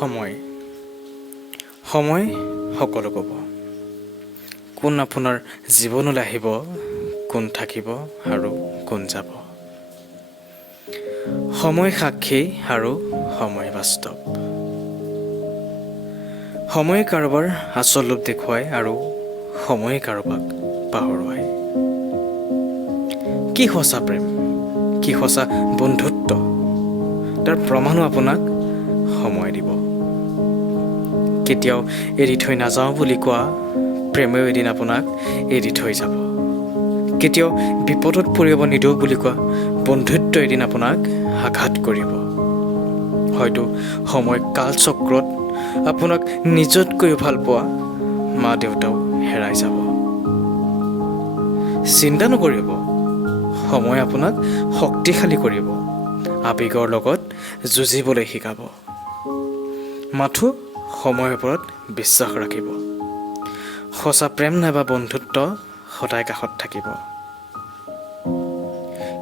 সময় সময় সকলো ক'ব। কোন আপোনাৰ জীৱনলৈ আহিব, কোন থাকিব আৰু কোন যাব। সময় সাক্ষী আৰু সময় বাস্তৱ। সময়ে কাৰোবাৰ আচল ৰূপ দেখুৱায় আৰু সময়ে কাৰোবাক পাহৰুৱায়। কি সঁচা প্ৰেম, কি সঁচা বন্ধুত্ব, তাৰ প্ৰমাণো আপোনাক সময় দিব। কেতিয়াও এৰি থৈ নাযাওঁ বুলি কোৱা প্ৰেমেও এদিন আপোনাক এৰি থৈ যাব। কেতিয়াও বিপদত পৰিব নিদিওঁ বুলি কোৱা বন্ধুত্ব এদিন আপোনাক আঘাত কৰিব। হয়তো সময় কালচক্ৰত আপোনাক নিজতকৈ ভাল পোৱা মা দেউতাও হেৰাই যাব। চিন্তা নকৰিব, সময় আপোনাক শক্তিশালী কৰিব, আৱেগৰ লগত যুঁজিবলৈ শিকাব। মাথো সময়ৰ ওপৰত বিশ্বাস ৰাখিব। সঁচা প্ৰেম নাইবা বন্ধুত্ব সদায় কাষত থাকিব।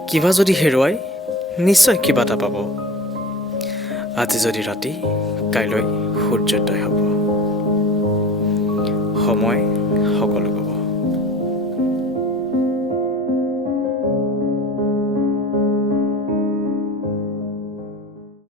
কিবা যদি হেৰুৱায়, নিশ্চয় কিবা এটা পাব। আজি যদি ৰাতি, কাইলৈ সূৰ্যোদয় হ'ব। সময়